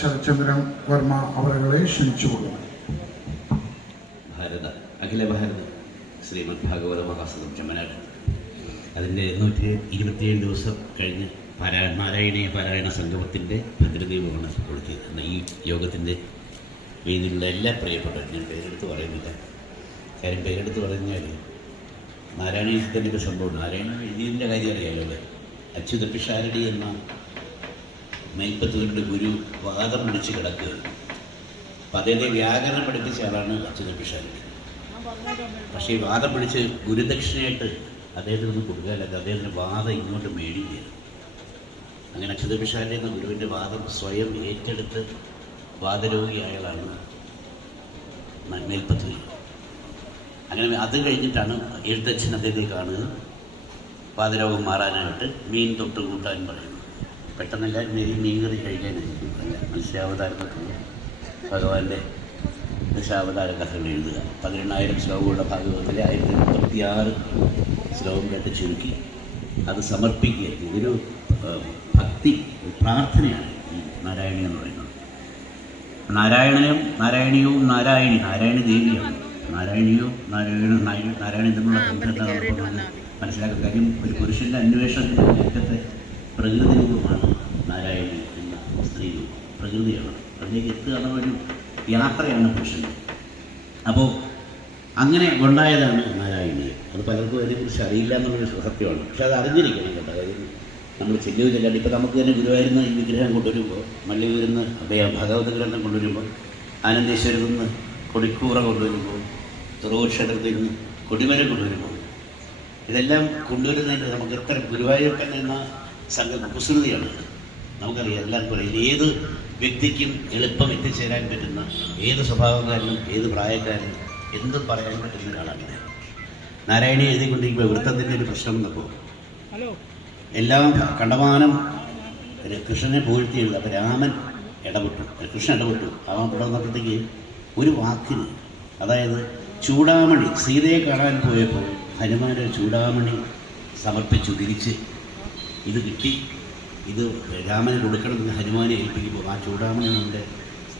വയലാർ ശരചന്ദ്രൻ വർമ്മ അവരുകളെ ക്ഷണിച്ചുകൊള്ളു ഭാരത അഖില ഭാരത ശ്രീമദ് ഭാഗവത മഹാസദം ചമനാട് അതിന്റെ നൂറ്റി ഇരുപത്തിയേഴ് ദിവസം കഴിഞ്ഞ് പാരാ നാരായണീയ പാരായണ സംഗമത്തിന്റെ ഭദ്രദീപമാണ് കൊടുത്തത് എന്ന ഈ യോഗത്തിന്റെ വേദിയിലുള്ള എല്ലാ പ്രിയപ്പെട്ടവരും ഞാൻ പേരെടുത്ത് പറയുന്നില്ല. കാര്യം പേരെടുത്ത് പറഞ്ഞാൽ നാരായണീയത്തിന്റെ സംഭവം നാരായണ എഴുതിയതിന്റെ കാര്യം അറിയാമല്ലോ അച്യുത പിഷാരടി എന്ന മേൽപ്പത്തൂരിന്റെ ഗുരു വാദം പിടിച്ച് കിടക്കുകയാണ് അപ്പം അദ്ദേഹത്തെ വ്യാകരണം പഠിപ്പിച്ച ആളാണ് അച്യുത പിഷാരടി പക്ഷേ ഈ വാദം പിടിച്ച് ഗുരുദക്ഷിണയായിട്ട് അദ്ദേഹത്തിന് ഒന്നും കൊടുക്കാനല്ല അദ്ദേഹത്തിന്റെ വാദം ഇങ്ങോട്ട് മേടിക്കുകയാണ് അങ്ങനെ അച്യുത പിഷാരടി എന്ന ഗുരുവിന്റെ വാദം സ്വയം ഏറ്റെടുത്ത് വാദരോഗിയായാലാണ് മേൽപ്പത്തൂരി അങ്ങനെ അത് കഴിഞ്ഞിട്ടാണ് എഴുത്തച്ഛൻ അദ്ദേഹത്തെ കാണുക വാദരോഗം മാറാനായിട്ട് മീൻ തൊട്ട് കൂട്ടാൻ പറയുന്നു പെട്ടെന്ന് എല്ലാവരും മീൻ കറി കഴിക്കാനായിരിക്കും മത്സ്യാവതാരത്തിൽ ഭഗവാന്റെ ദശാവതാര കഥകൾ എഴുതുക. പതിനെണ്ണായിരം ശ്ലോകമുള്ള ഭാഗവതത്തിലെ ആയിരത്തി മുപ്പത്തിയാറ് കേട്ട് ചുരുക്കി. അത് സമർപ്പിക്കുക. ഇതൊരു ഭക്തി പ്രാർത്ഥനയാണ് ഈ നാരായണി എന്ന് പറയുന്നത്. നാരായണനും നാരായണീയവും നാരായണി നാരായണി ദേവിയാണ്. നാരായണിയോ നാരായണ നാരായണി തമ്മിലുള്ള ബന്ധം എന്താണെന്ന് മനസ്സിലാക്കുന്ന കാര്യം ഒരു പുരുഷന്റെ അന്വേഷണത്തിന്റെ ഏറ്റത്തെ പ്രകൃതി രൂപമാണ് നാരായണൻ എന്ന സ്ത്രീ രൂപം പ്രകൃതിയാണ്. അതിലേക്ക് എത്തുക എന്ന ഒരു യാത്രയാണ് പുരുഷന്റെ. അപ്പോൾ അങ്ങനെ ഉണ്ടായതാണ് നാരായണീയം അത് പലർക്കും അതിനെക്കുറിച്ച് അറിയില്ല എന്നുള്ളൊരു സത്യമാണ്. പക്ഷെ അത് അറിഞ്ഞിരിക്കണം കേട്ടോ. അതായത് നമ്മൾ ചെല്ലുക ചെല്ലാണ്ട് ഇപ്പം നമുക്ക് തന്നെ ഗുരുവായൂരുന്ന ഈ വിഗ്രഹം കൊണ്ടുവരുമ്പോൾ മല്ലിയൂരിന്ന് ഭഗവത് ഗ്രന്ഥം കൊണ്ടുവരുമ്പോൾ ആനന്ദേശ്വരിൽ നിന്ന് കൊടിക്കൂറ കൊണ്ടുവരുമ്പോൾ തുറവക്ഷേത്രത്തിൽ നിന്ന് കൊടിമര കൊണ്ടുവരുമ്പോൾ ഇതെല്ലാം കൊണ്ടുവരുന്നതിന്റെ നമുക്ക് എത്ര ഗുരുവായൂരപ്പൻ എന്ന സംഘ കുസൃതിയാണ്. നമുക്കറിയാം എല്ലാവർക്കും അറിയാം ഏത് വ്യക്തിക്കും എളുപ്പം എത്തിച്ചേരാൻ പറ്റുന്ന ഏത് സ്വഭാവക്കാരനും ഏത് പ്രായക്കാരനും എന്തും പറയാൻ പറ്റുന്ന ഒരാളാണ് അദ്ദേഹം. നാരായണി എഴുതിക്കൊണ്ടിരിക്കുമ്പോൾ വൃത്തത്തിന്റെ ഒരു പ്രശ്നം എന്നപ്പോൾ എല്ലാം കണ്ടമാനം ഒരു കൃഷ്ണനെ പുകഴ്ത്തി എഴുതുക അപ്പോൾ രാമൻ ഇടപെട്ടു. കൃഷ്ണൻ ഇടപെട്ടു. അവൻ ഇവിടെ വന്നപ്പോഴത്തേക്ക് ഒരു വാക്കിന് അതായത് ചൂടാമണി സീതയെ കാണാൻ പോയപ്പോൾ ഹനുമാൻ ഒരു ചൂടാമണി സമർപ്പിച്ചു തിരിച്ച് ഇത് കിട്ടി. ഇത് രാമന് കൊടുക്കണമെന്ന് ഹനുമാനെ ഏൽപ്പിക്കുമ്പോൾ ആ ചൂടാമനെ നമ്മുടെ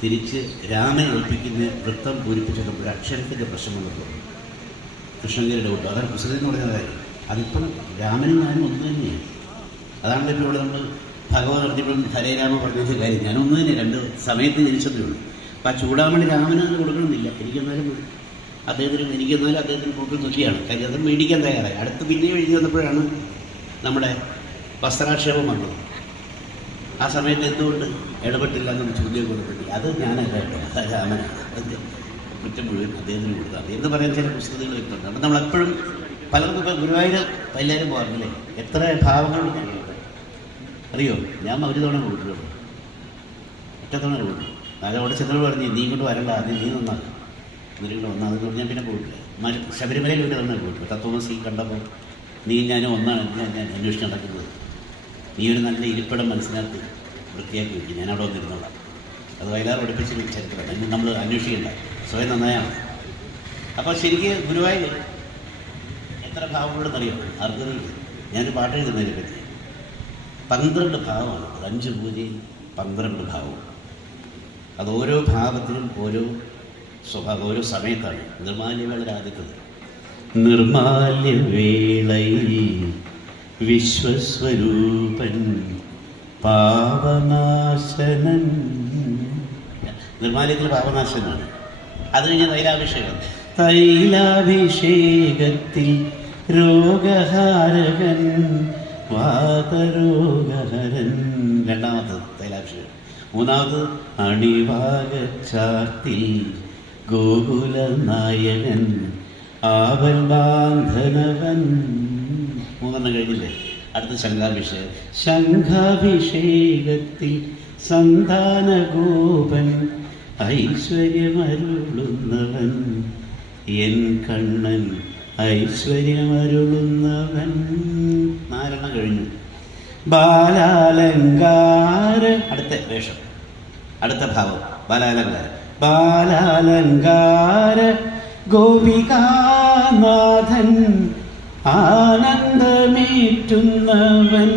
തിരിച്ച് രാമനെ ഏൽപ്പിക്കുന്ന വൃത്തം പൂരിപ്പിച്ചപ്പോൾ ഒരു അക്ഷരത്തിന്റെ പ്രശ്നം വന്നപ്പോൾ കൃഷ്ണഗിരിയുടെ ഉണ്ട് അതാണ് കുസൃതി എന്ന് പറയുന്ന കാര്യം. അതിപ്പം രാമനും ഞാനും ഒന്ന് തന്നെയാണ്. അതാണ് ഇപ്പോൾ ഇവിടെ നമ്മൾ ഭഗവാൻ പറഞ്ഞപ്പോഴും ഹരേ രാമ പറഞ്ഞ കാര്യം. ഞാൻ ഒന്ന് തന്നെ രണ്ട് സമയത്ത് ജനിച്ചതേ ഉള്ളൂ. അപ്പം ആ ചൂടാമണി രാമന് കൊടുക്കണമെന്നില്ല. എനിക്കെന്നാലും. അദ്ദേഹത്തിന് എനിക്കെന്നാലും അദ്ദേഹത്തിന് പോക്കും നോക്കിയാണ് കാര്യം അത് മേടിക്കാൻ തയ്യാറായി. അടുത്ത് പിന്നെയും എഴുതി വന്നപ്പോഴാണ് നമ്മുടെ വസ്ത്രാക്ഷേപം വന്നത് ആ സമയത്ത് എന്തുകൊണ്ട് ഇടപെട്ടില്ല എന്നൊരു ചോദ്യം കൊടുത്തിട്ട് അത് ഞാനല്ല കേട്ടോ. അതിന്റെ കുറ്റം മുഴുവൻ അദ്ദേഹത്തിന് കൊടുത്താൽ എന്ന് പറയാൻ ചില പുസ്തകങ്ങൾ വ്യക്തമുണ്ട് അപ്പം നമ്മളെപ്പോഴും പലർക്കും ഇപ്പോൾ ഗുരുവായൂർ എല്ലാവരും പോകാറില്ലേ? എത്ര ഭാവങ്ങളുണ്ട് അറിയോ? ഞാൻ ഒരു തവണ കൊടുക്കുള്ളൂ ഒറ്റ തവണ പോയിട്ടുള്ളൂ. ഞാൻ അവിടെ ചെന്നോട് പറഞ്ഞു നീ ഇങ്ങോട്ട് വരണ്ട. ആദ്യം നീ നന്നാക്കും. എന്നിട്ട് വന്നാന്ന് പറഞ്ഞ് പറഞ്ഞാൽ പിന്നെ പോയിട്ടില്ല. മല- ശബരിമലയിൽ ഒരു തവണ പോയിട്ടില്ല തത്വമസി കണ്ടപ്പോൾ നീ ഞാനും ഒന്നാണ് ഞാൻ അന്വേഷിച്ച് നടക്കുന്നത്. നീ ഒരു നല്ല ഇരിപ്പിടം മനസ്സിലാക്കി വൃത്തിയാക്കി വെക്കും. ഞാൻ അവിടെ വന്നിരുന്നോളാം. അത് വൈകാറ് പഠിപ്പിച്ച് വിചാരിക്കണം എന്നും നമ്മൾ അന്വേഷിക്കേണ്ട. സ്വയം നന്നായാണ്. അപ്പോൾ ശരിക്ക് ഗുരുവായൂർ എത്ര ഭാവങ്ങളുണ്ടെന്നറിയോ ആർക്കറിയില്ല. ഞാനൊരു പാട്ട് എഴുതുന്നതിനെ പറ്റി. പന്ത്രണ്ട് ഭാവമാണ്. അഞ്ച് പൂജയും പന്ത്രണ്ട് ഭാവവും. അത് ഓരോ ഭാവത്തിനും ഓരോ സ്വഭാവം ഓരോ സമയത്താണ്. നിർമാല്യവേള ആദ്യത്തത് നിർമാല്യവേളയിൽ വിശ്വസ്വരൂപൻ പാവനാശനൻ നിർമാലയത്തിൽ പാവനാശനാണ് അത് കഴിഞ്ഞ തൈലാഭിഷേകം. തൈലാഭിഷേകത്തിൽ രോഗഹാരകൻ വാതരോഗഹരൻ. രണ്ടാമത്തത് തൈലാഭിഷേകം. മൂന്നാമത് അണിവാകച്ചാർത്തിൽ ഗോകുല നായകൻ ആവൽ ബാന്ധനവൻ മൂന്നെണ്ണം കഴിഞ്ഞില്ലേ? അടുത്ത ശംഖാഭിഷേകം ശംഖാഭിഷേകത്തിൽ സന്താനഗോപൻ ഐശ്വര്യമരുളുന്നവൻ. എൻ കണ്ണൻ ഐശ്വര്യമരുളുന്നവൻ. നാലെണ്ണം കഴിഞ്ഞു. ബാലാലങ്കാര അടുത്ത വേഷം. അടുത്ത ഭാവം. ബാലാലങ്കാര. ബാലാലങ്കാര ഗോപികാനാഥൻ ആനന്ദമേറ്റുന്നവൻ.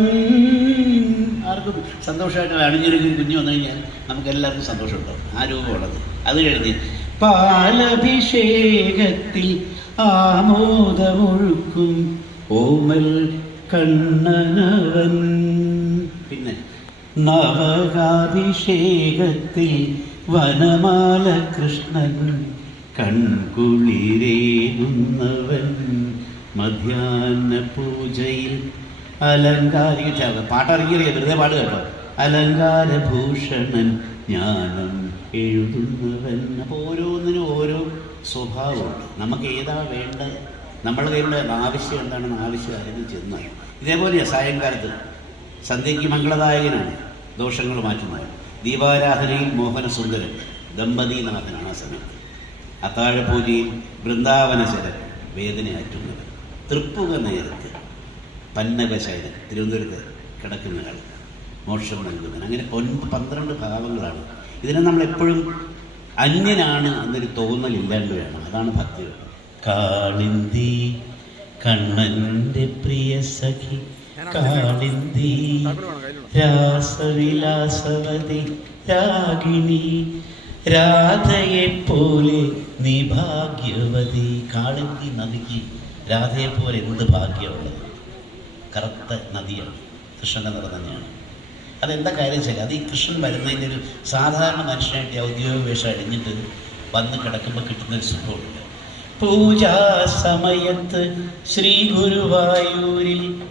ആർക്കും സന്തോഷമായിട്ട് അണിഞ്ഞൊരുങ്ങി കുഞ്ഞു വന്നു കഴിഞ്ഞാൽ നമുക്ക് എല്ലാവർക്കും സന്തോഷമുണ്ടാവും. ആ രൂപമുള്ളത് അത് കഴിഞ്ഞ് പാലഭിഷേകത്തിൽ ആമോദമൊഴുക്കും ഓമൽ കണ്ണനവൻ. പിന്നെ നവകാഭിഷേകത്തിൽ വനമാല കൃഷ്ണൻ കൺകുളിരേകുന്നവൻ. മധ്യാഹ്ന പൂജയിൽ അലങ്കാരിക പാട്ടിറങ്ങിയില്ല വെറുതെ പാട് കേട്ടോ. അലങ്കാരഭൂഷണൻ ജ്ഞാനം എഴുതുന്നവൻ. അപ്പോൾ ഓരോന്നിനും ഓരോ സ്വഭാവമുണ്ട്. നമുക്ക് ഏതാ വേണ്ടത്? നമ്മുടെ കയ്യിലുള്ള ആവശ്യം എന്താണെന്ന് ആവശ്യം അറിഞ്ഞ് ചെന്ന് ഇതേപോലെയാണ് സായങ്കാലത്ത് സന്ധ്യയ്ക്ക് മംഗളദായകനാണ്. ദോഷങ്ങൾ മാറ്റുന്നത് ദീപാരാധനയിൽ മോഹനസുന്ദരൻ. ദമ്പതിനാഥനാണ് ആ സമയത്ത്. അത്താഴപൂജയിൽ വൃന്ദാവനശരൻ വേദനയാറ്റുന്നത് തൃപ്പുക നേരത്ത് പന്നകശൈലൻ തിരുവനന്തപുരത്ത് കിടക്കുന്ന ആൾ മോക്ഷം നൽകുന്നവൻ അങ്ങനെ ഒൻപ പന്ത്രണ്ട് ഭാവങ്ങളാണ്. ഇതിനെ നമ്മൾ എപ്പോഴും അന്യനാണ് എന്നൊരു തോന്നൽ ഇല്ലാണ്ട് വേണം. അതാണ് ഭക്തി. കാളിന്തി കണ്ണന്റെ പ്രിയ സഖി കാളിന്തി രാസവിലാസവതി രാഗിണി രാധയെ പോലെ നീ ഭാഗ്യവതി കാളിന്തി നദിക്ക് രാധയെ പോലെ എന്ത് ഭാഗ്യമുള്ളത്? കറുത്ത നദിയാണ്. കൃഷ്ണന്റെ നിറം തന്നെയാണ്. അതെന്താ കാര്യം വെച്ചാൽ അത് ഈ കൃഷ്ണൻ വരുന്നതിന്റെ ഒരു സാധാരണ മനുഷ്യനായിട്ട് ഔദ്യോഗിക വേഷം അടിഞ്ഞിട്ട് വന്ന് കിടക്കുമ്പോൾ കിട്ടുന്ന ഒരു സുഖമുണ്ട് പൂജാ സമയത്ത് ശ്രീ ഗുരുവായൂരിൽ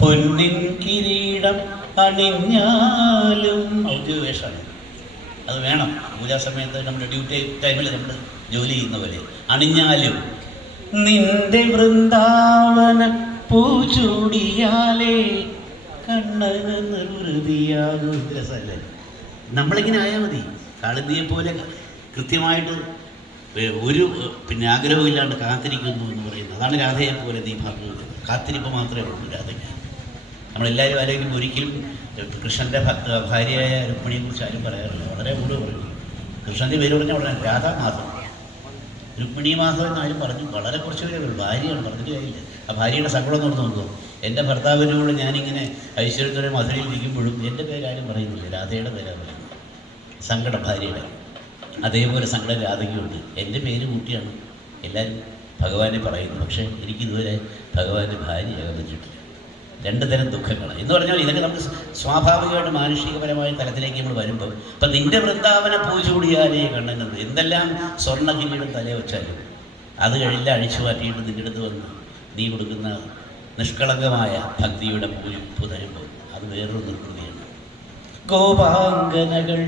പൊന്നിൻ കിരീടം അണിഞ്ഞാലും ഔദ്യോഗിക വേഷമാണ്. അത് വേണം. പൂജാ സമയത്ത് നമ്മുടെ ഡ്യൂട്ടി ടൈമിൽ നമ്മൾ ജോലി ചെയ്യുന്നവരെ അണിഞ്ഞാലും നിന്റെ വൃന്ദാവന പൂച്ചൂടിയാലേ കണ്ണന് നിർവൃതിയാകും രസമല്ലേ നമ്മളിങ്ങനെ ആയാൽ മതി. കാളിന്തിയെ പോലെ കൃത്യമായിട്ട് ഒരു പിന്നെ ആഗ്രഹമില്ലാണ്ട് കാത്തിരിക്കുന്നു എന്ന് പറയുന്നത് അതാണ് രാധയെ പോലെ നീ പറഞ്ഞത് കാത്തിരിപ്പ് മാത്രമേ ഉള്ളൂ രാധയ്ക്ക്. നമ്മളെല്ലാവരും ആലോചിക്കുമ്പോൾ ഒരിക്കലും കൃഷ്ണന്റെ ഭാര്യയായ രുക്മിണിയെക്കുറിച്ച് ആരും പറയാറില്ല. വളരെ കൂടുതൽ പറയും കൃഷ്ണന്റെ പേര് പറഞ്ഞാൽ ഉടനെ രാധ മാധവൻ രുക്മിണി മാധവൻ പറഞ്ഞു വളരെ കുറച്ച് പേരേ ഉള്ളൂ. ഭാര്യയാണ് പറഞ്ഞിട്ട് കാര്യമില്ല. ആ ഭാര്യയുടെ സങ്കടം ഓർത്ത് നോക്കുക എന്റെ ഭർത്താവിനോട് ഞാനിങ്ങനെ ഐശ്വര്യത്തോടെ മധുരയിൽ ഇരിക്കുമ്പോഴും എന്റെ പേരാരും പറയുന്നില്ല. രാധയുടെ പേരാണ് പറയുന്നത്. സങ്കടം ഭാര്യയുടെ. അതേപോലെ സങ്കടം രാധയ്ക്കുണ്ട് എന്റെ പേര് കൂട്ടിയാണ്. എല്ലാവരും ഭഗവാനെ പറയുന്നു. പക്ഷേ എനിക്കിതുവരെ ഭഗവാന്റെ ഭാര്യയാകാൻ പറ്റിയിട്ടില്ല. രണ്ട് തരം ദുഃഖങ്ങൾ എന്ന് പറഞ്ഞാൽ ഇതൊക്കെ നമുക്ക് സ്വാഭാവികമായിട്ട് മാനുഷികപരമായ തലത്തിലേക്ക് നമ്മൾ വരുമ്പോൾ ഇപ്പം നിന്റെ വൃന്ദാവന പൂജൂടിയാലേ കണ്ണനത് എന്തെല്ലാം സ്വർണ കിരീടം തലേ വെച്ചാലും അത് കഴിഞ്ഞ അഴിച്ചു മാറ്റിയിട്ട് നിന്റെ അടുത്ത് വന്ന് നീ കൊടുക്കുന്ന നിഷ്കളങ്കമായ ഭക്തിയുടെ പൂരിപ്പ് തരുമ്പോൾ അത് വേറൊരു നിർവൃതിയാണ് ഗോപാംഗനകൾ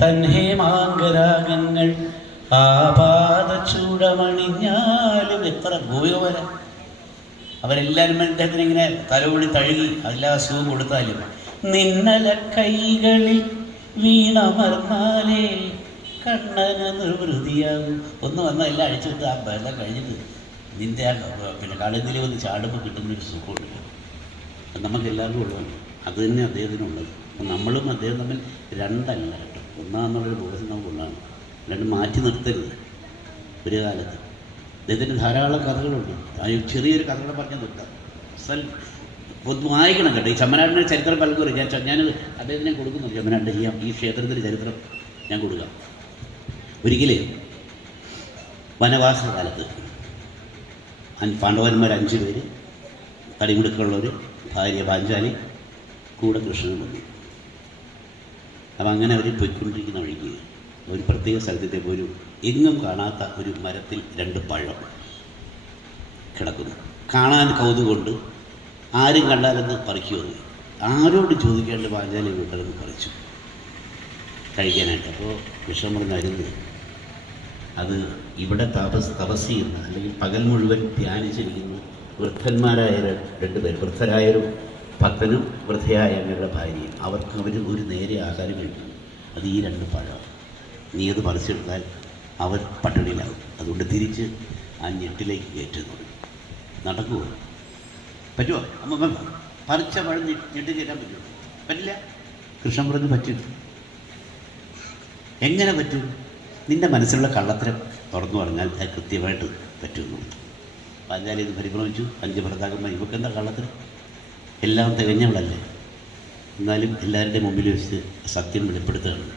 തൻഹേമാങ്കരാഗങ്ങൾ ആപാദ ചൂടമണിഞ്ഞാലും എത്ര ഗോയോവര അവരെല്ലാവരും അദ്ദേഹത്തിന് ഇങ്ങനെ തലമുടി തഴുകി എല്ലാ അസുഖവും കൊടുത്താലും നിന്നല കൈകളിൽ വീണമർന്നാലേ കണ്ണന നിർവൃതിയാകും. ഒന്ന് വന്നാൽ എല്ലാം അഴിച്ചു വിട്ട് ആ ബലം കഴിഞ്ഞിട്ട് നിന്റെ പിന്നെ കളിന്തിൽ വന്ന് ചാടുമ്പോൾ കിട്ടുന്നൊരു സുഖമുണ്ട്. അത് നമുക്ക് എല്ലാവർക്കും ഉള്ളതാണ്. അത് തന്നെ അദ്ദേഹത്തിനുള്ളത്. നമ്മളും അദ്ദേഹം തമ്മിൽ രണ്ടല്ല കേട്ടോ. ഒന്നാന്നുള്ളൊരു ബോധം നമുക്കുള്ളതാണ് രണ്ട് മാറ്റി നിർത്തരുത്. ഒരു കാലത്ത്. അദ്ദേഹത്തിന് ധാരാളം കഥകളുണ്ട്. ചെറിയൊരു കഥകൾ പറഞ്ഞ് നിർത്താം. സൽ ഒന്ന് വായിക്കണം കേട്ടോ. ഈ ചമ്മനാടിന്റെ ചരിത്രം പലർക്കും അറിയാം. ഞാൻ ഞാൻ അദ്ദേഹത്തിനെ കൊടുക്കുന്നുണ്ട് ചമ്മനാടിന്റെ ഈ ഈ ക്ഷേത്രത്തിന്റെ ചരിത്രം ഞാൻ കൊടുക്കാം. ഒരിക്കലേ വനവാസകാലത്ത് പാണ്ഡവന്മാർ അഞ്ച് പേര് തടിമുടുക്കുള്ളവർ ഭാര്യ പാഞ്ചാലി കൂടെ കൃഷ്ണൻ വന്നു. അപ്പം അങ്ങനെ അവർ പോയിക്കൊണ്ടിരിക്കുന്ന വഴിക്ക് ഒരു പ്രത്യേക സ്ഥലത്തേക്ക് ഒരു എങ്ങും കാണാത്ത ഒരു മരത്തിൽ രണ്ട് പഴം കിടക്കുന്നു. കാണാൻ കൗതുകൊണ്ട് ആരും കണ്ടാലെന്ന് പറിക്കുമെന്ന്. ആരോട് ചോദിക്കേണ്ട പാഞ്ചാലി വീട്ടിലെന്ന് പറിച്ചു. കഴിക്കാനായിട്ട്. അപ്പോൾ കൃഷ്ണൻ പറഞ്ഞായിരുന്നു അത് ഇവിടെ തപസ് തപസ് ചെയ്യുന്ന അല്ലെങ്കിൽ പകൽ മുഴുവൻ ധ്യാനിച്ചിരിക്കുന്ന വൃദ്ധന്മാരായ രണ്ട് പേർ വൃദ്ധരായൊരു ഭക്തനും വൃദ്ധയായ ഞങ്ങളുടെ ഭാര്യയും. അവർക്ക് അവർ ഒരു നേരെ ആഹാരം കഴിക്കും അത് ഈ രണ്ട് പഴം. നീ അത് പറിച്ചെടുത്താൽ അവർ പട്ടിണിയിലാകും. അതുകൊണ്ട് തിരിച്ച് ആ ഞെട്ടിലേക്ക് കയറ്റുന്നു നടക്കുമോ പറ്റുമോ അമ്മ പറിച്ച പഴം ഞെട്ടി കയറ്റാൻ പറ്റുമോ പറ്റില്ല. കൃഷ്ണൻ പറഞ്ഞ് പറ്റും. എങ്ങനെ പറ്റും? നിന്റെ മനസ്സിലുള്ള കള്ളത്തരം തുറന്നു പറഞ്ഞാൽ അത് കൃത്യമായിട്ട് പറ്റുന്നു പാഞ്ചാലി ഇത് പരിഭ്രമിച്ചു. അഞ്ച് ഭർത്താക്കന്മാർ ഇവർക്ക് എന്താ കള്ളത്തരം? എല്ലാം തികഞ്ഞവളല്ലേ? എന്നാലും എല്ലാവരുടെയും മുമ്പിൽ വെച്ച് സത്യം വെളിപ്പെടുത്തുകയാണ്.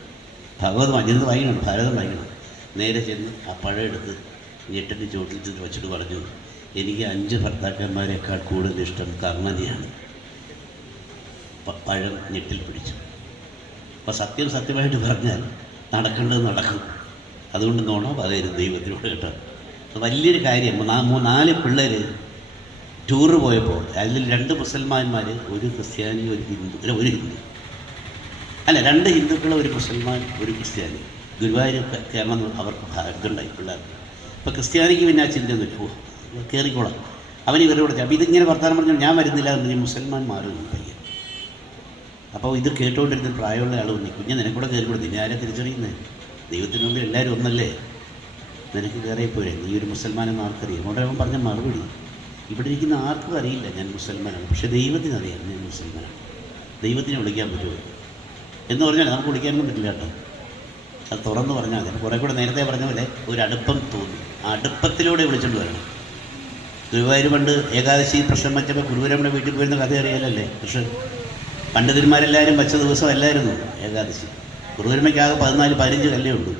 ഭഗവത് അജിത് വായിക്കണം ഭാരതം വായിക്കണം. നേരെ ചെന്ന് ആ പഴം എടുത്ത് ഞെട്ടിന്റെ ചോട്ടിൽ ചെന്ന് വെച്ചിട്ട് പറഞ്ഞു എനിക്ക് അഞ്ച് ഭർത്താക്കന്മാരെക്കാൾ കൂടുതൽ ഇഷ്ടം കർണനെയാണ് പഴം ഞെട്ടിൽ പിടിച്ചു. അപ്പോൾ സത്യം സത്യമായിട്ട് പറഞ്ഞാൽ നടക്കേണ്ടത് നടക്കും. അതുകൊണ്ട് നോണോ പറയരുത് ദൈവത്തിനോട് കേട്ടോ. വലിയൊരു കാര്യം നാല് പിള്ളേർ ടൂറ് പോയപ്പോൾ അതിൽ രണ്ട് മുസൽമാന്മാർ ഒരു ക്രിസ്ത്യാനി ഒരു ഹിന്ദു ഒരു ഹിന്ദു. അല്ല രണ്ട് ഹിന്ദുക്കൾ ഒരു മുസൽമാൻ ഒരു ക്രിസ്ത്യാനി. ഗുരുവായൂർ കയറണം അവർക്ക് ഇതുണ്ടായി പിള്ളേർക്ക്. അപ്പോൾ ക്രിസ്ത്യാനിക്ക് പിന്നെ ആ ചിന്തയൊന്നുമില്ല കയറിക്കോളാം അവൻ ഇവരുടെ അപ്പോൾ ഇതിങ്ങനെ വർത്തമാനം പറഞ്ഞാൽ ഞാൻ വരുന്നില്ല എന്ന് മുസൽമാൻ മാറുന്നു പയ്യൻ അപ്പോൾ ഇത് കേട്ടുകൊണ്ടിരുന്ന പ്രായമുള്ള ആൾ പറഞ്ഞു കുഞ്ഞ് നിനക്കൂടെ കയറി കൊടുത്തു ഇനി ആരെ തിരിച്ചറിയുന്നത് ദൈവത്തിന് മുമ്പിൽ എല്ലാവരും ഒന്നല്ലേ? നിനക്ക് കയറിയപ്പോഴേ നീ ഒരു മുസൽമാനെന്ന് ആർക്കറിയാം? അവിടെ അവൻ പറഞ്ഞ മറുപടി ഇവിടെ ഇരിക്കുന്ന ആർക്കും അറിയില്ല ഞാൻ മുസൽമാനാണ്. പക്ഷേ ദൈവത്തിന് അറിയാം ഞാൻ മുസൽമാനാണ്. ദൈവത്തിനെ വിളിക്കാൻ പറ്റുമോ? എന്ന് പറഞ്ഞാൽ നമുക്ക് വിളിക്കാനൊന്നും പറ്റില്ല കേട്ടോ. അത് തുറന്നു പറഞ്ഞാൽ മതി. കുറേ കൂടെ നേരത്തെ പറഞ്ഞ പോലെ ഒരു അടുപ്പം തോന്നി. ആ അടുപ്പത്തിലൂടെ വിളിച്ചുകൊണ്ട് വരണം. ഗുരുവായൂർ പണ്ട് ഏകാദശി പ്രശ്നം വെച്ചപ്പോൾ ഗുരുവരമ്മയുടെ വീട്ടിൽ പോയിരുന്ന കഥ അറിയാലല്ലേ? പക്ഷേ പണ്ഡിതന്മാരെല്ലാവരും വച്ച ദിവസം അല്ലായിരുന്നു ഏകാദശി. ഗുരുവരമ്മയ്ക്കാകെ പതിനാല് പതിനഞ്ച് കല്ലേ ഉള്ളൂ.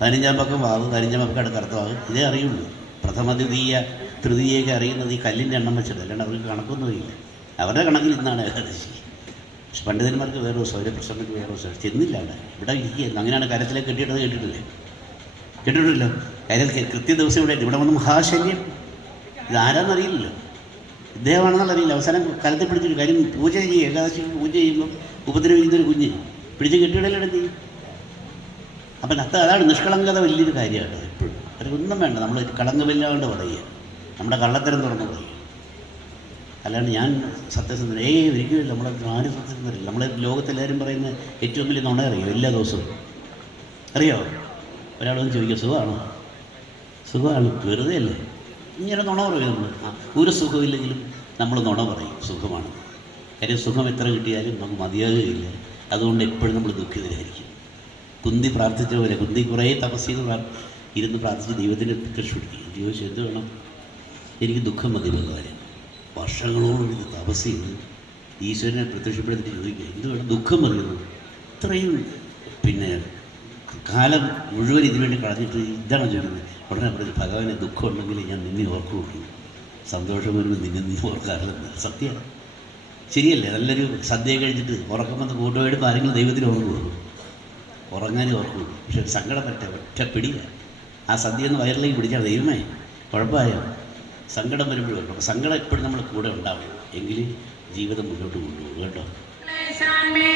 പതിനഞ്ചാം പക്കം വാവ് പതിനഞ്ചാം പക്കം അടുത്ത വാവ് ഇതേ അറിയുള്ളൂ. പ്രഥമ ദ്വിതീയ തൃതീയൊക്കെ അറിയുന്നത് ഈ കല്ലിന്റെ എണ്ണം വെച്ചിട്ട് അല്ലാണ്ട് അവർക്ക് കണക്കൊന്നുമില്ല അവരുടെ കണക്കിൽ ഇന്നാണ് ഏകാദശി. പണ്ഡിതന്മാർക്ക് വേറെ ദിവസം അവരെ പ്രശ്നങ്ങൾക്ക് വേറെ ദിവസം ചെന്നില്ല അവിടെ ഇവിടെ ഇരിക്കുകയായിരുന്നു അങ്ങനെയാണ് കാര്യത്തിലേക്ക് കെട്ടിയിട്ടത് കേട്ടിട്ടില്ലേ? കേട്ടിട്ടില്ലല്ലോ കാര്യത്തിൽ കൃത്യ ദിവസം ഇവിടെ ഇവിടെ വന്ന് മഹാശല്യം. ഇതാരാന്നറിയില്ലല്ലോ ഇദ്ദേഹമാണെന്നുള്ള അറിയില്ല. അവസാനം കലത്തിൽ പിടിച്ചൊരു കാര്യം പൂജ ചെയ്യും. ഏകാദശി പൂജ ചെയ്യുമ്പോൾ ഉപദ്രവിക്കുന്നൊരു കുഞ്ഞ്. പിടിച്ച് കെട്ടിയിടലെടുത്തി അപ്പം അത് അതാണ് നിഷ്കളങ്കത വലിയൊരു കാര്യമാണ് എപ്പോഴും. അതൊന്നും വേണ്ട. നമ്മൾ കളങ്കമില്ലാണ്ട് പറയുക. നമ്മുടെ കള്ളത്തരം തുറന്ന് പറയുക. അല്ലാണ്ട് ഞാൻ സത്യസന്ധൻ ഏയ് ഒരിക്കലും നമ്മളെ ആരും സത്യസന്ധരില്ല. നമ്മളെ ലോകത്തെല്ലാവരും പറയുന്ന ഏറ്റവും വലിയ നുണ അറിയോ? എല്ലാ ദിവസവും. അറിയോ? ഒരാളൊന്ന് ചോദിക്കുക സുഖമാണോ? സുഖമാണ്. വെറുതെ അല്ലേ ഇങ്ങനെ നുണ പറയും നമ്മൾ ഒരു സുഖമില്ലെങ്കിലും നമ്മൾ നുണ പറയും. സുഖമാണ്. കാര്യം സുഖം എത്ര കിട്ടിയാലും നമുക്ക് മതിയാകുകയില്ല. അതുകൊണ്ട് എപ്പോഴും നമ്മൾ ദുഃഖിതരായിരിക്കും. കുന്തി പ്രാർത്ഥിച്ച പോലെ കുന്തി കുറേ തപസ് ചെയ്ത് ഇരുന്ന് പ്രാർത്ഥിച്ച് ദൈവത്തിന്റെ കൃഷി പിടിക്കും. ദൈവം എന്ത് വേണം? എനിക്ക് ദുഃഖം മതി ഭഗവാനെ വർഷങ്ങളോളം ഇത് തപസ് ചെയ്ത് ഈശ്വരനെ പ്രത്യക്ഷപ്പെടുത്തി ചോദിക്കുക എന്തുകൊണ്ട് ദുഃഖം പറയുന്നു ഇത്രയും പിന്നെ കാലം മുഴുവൻ ഇതിനു വേണ്ടി കളഞ്ഞിട്ട് ഇതാണ് ചോദിക്കുന്നത് ഉടനെ പറഞ്ഞു ഭഗവാനെ ദുഃഖം ഉണ്ടെങ്കിൽ ഞാൻ നിന്നെ ഓർക്കുള്ളൂ സന്തോഷം വരുമ്പോൾ നിന്നെ നീ ഓർക്കാറില്ലെന്ന് സത്യമാണ് ശരിയല്ലേ? നല്ലൊരു സദ്യ കഴിഞ്ഞിട്ട് ഉറക്കം വന്ന് കൂട്ടുപോയിട്ട് ആരെങ്കിലും ദൈവത്തിന് ഓർക്കുള്ളൂ ഉറങ്ങാനേ ഓർക്കുള്ളൂ പക്ഷെ സങ്കടം പറ്റ ഒറ്റ പിടിയില്ല ആ സദ്യ ഒന്ന് വയറിലേക്ക് പിടിച്ചാൽ ദൈവമേ കുഴപ്പമായോ? സങ്കടം വരുമ്പോഴും ഓർക്കും അപ്പോൾ സങ്കടം എപ്പോഴും നമ്മൾ കൂടെ ഉണ്ടാവും എങ്കിൽ ജീവിതം മുന്നോട്ട് കൊണ്ടുപോകും. കേട്ടോ? मे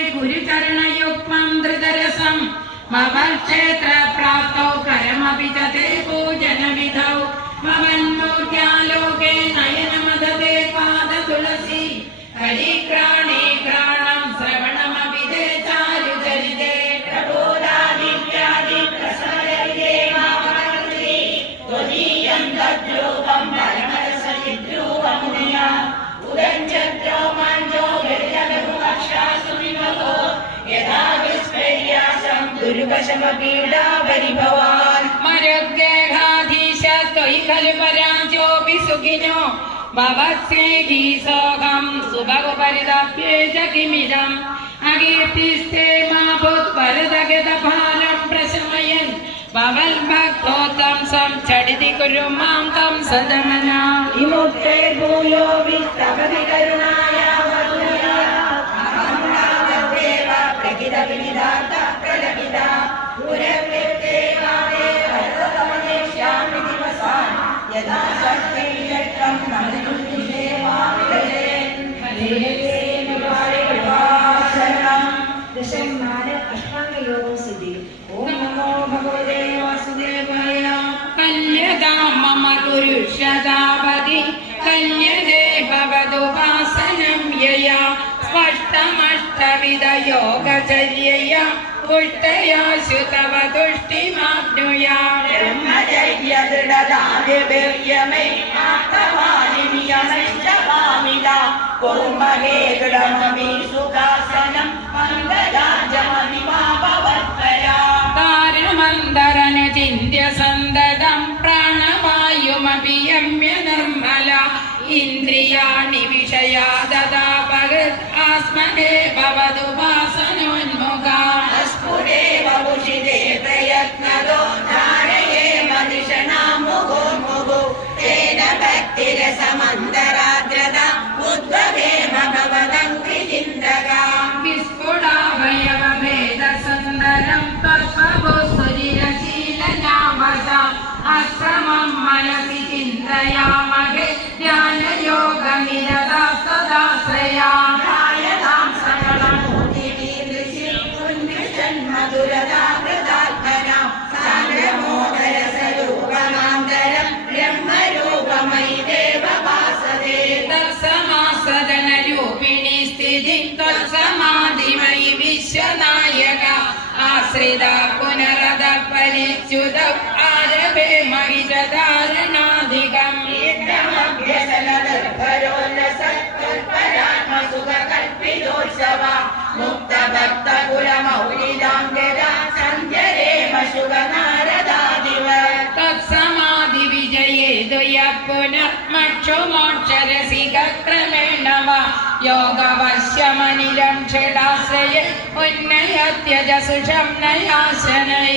शमपीडापरि भवान् मरुद्गेघाधीश त्वयि खलु परां चोऽपि सुखिनो। भवत्सेहि सोऽहं सुभगपरिदाप्ये च किमिदम् अकीर्तिस्ते मा भूत्वरदगतफालं प्रशमयन्। भवल्भक्तोत्तं सं चडिति कुरु माँ तं सदमना विमुक्ते भूयो विस्तवति करुणा പുഷ്ടയാശു തവ തുഷ്ടിമാപ്നുയാം ബ്രഹ്മചര്യ ദൃഢതാതി വീര്യമേ മാധവാനിമിയമിഷ്ടവാമിത കുർമഹേ ദൃഢമീ സുഖാസനം മന്ദരാജമനിമാഭവത്പരാരുമന്തരനു ചിന്യ സന്തതം പ്രാണവായുമഭിയമ്യ നിർമ്മല ഇന്ദ്രിയാണി വിഷയാ ദദാപകൃത് ആസ്മനേ ഭവതുപാസന മനസി ചിന്തയാമഹേ ധ്യാനയോഗമിരതാ സദാശ്രയാ ധ്യായതാം സകലമൂർത്തിമീദൃശി ഉന്മിഷന്മധുരതാകൃതാത്മനാം സാന്ദ്രമോദരസരൂപമാന്തരം ബ്രഹ്മരൂപമയി ദേവവാസദേ തത്സമാസദനരൂപിണി സ്ഥിതി തത്സമാധിമയി വിശ്വനായക. ആശ്രിത പുനരത പരിച്യുത സഭേ മഹിഷധാരണാധികം. തത്സമാധി വിജയേ ദ്വയ പുനർമക്ഷുമോക്ഷരസിക്രമേണ യോഗവശ്യമനിലം ക്ഷടാശ്രയ ഉന്നയത്യജസുഷം നയാശനൈ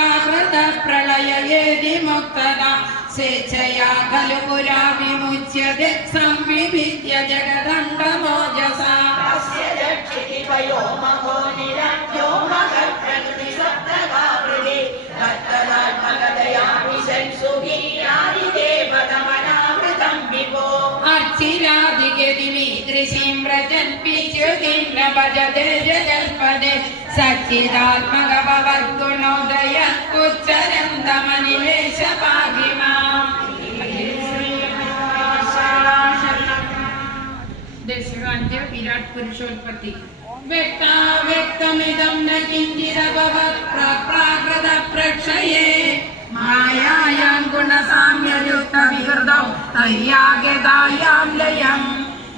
मुक्तदा स्वेच्छया खलु पुरा विमुच्यते संविभिद्य जगदण्डमोजसा तस्य दक्षिति पयो महो निरञ्जो महप्रकृतिसप्तगावृदे दत्तदात्मकतया विशंसुभि आदिदेवतमनामृतं विभो अर्चिरादिगतिमीदृशीं व्रजन् पिच्युतिं न भजते जगल्पदे सच्चिदात्मक भवद्गुणोदय उच्चरन्तमनिवेश पाहि माम् दशकान्त्य विराट् पुरुषोत्पत्ति व्यक्ता व्यक्तमिदं न किञ्चिदभवत् प्राकृत प्रक्षये मायायां गुणसाम्ययुक्तविहृतौ तय्यागदायां लयम्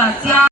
老家